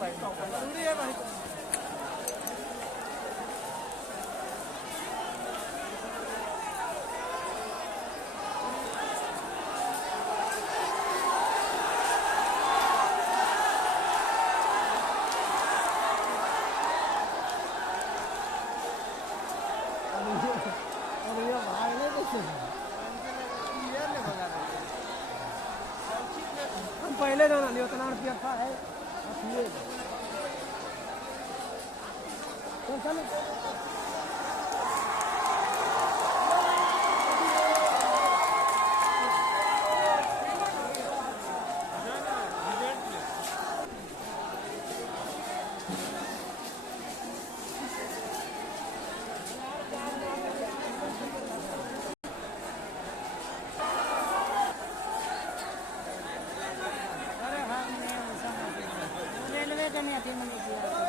जरूरी है भाई। हम पहले जाना नहीं उतना रुपया था है चल रेल्वे कमी आती म्हणे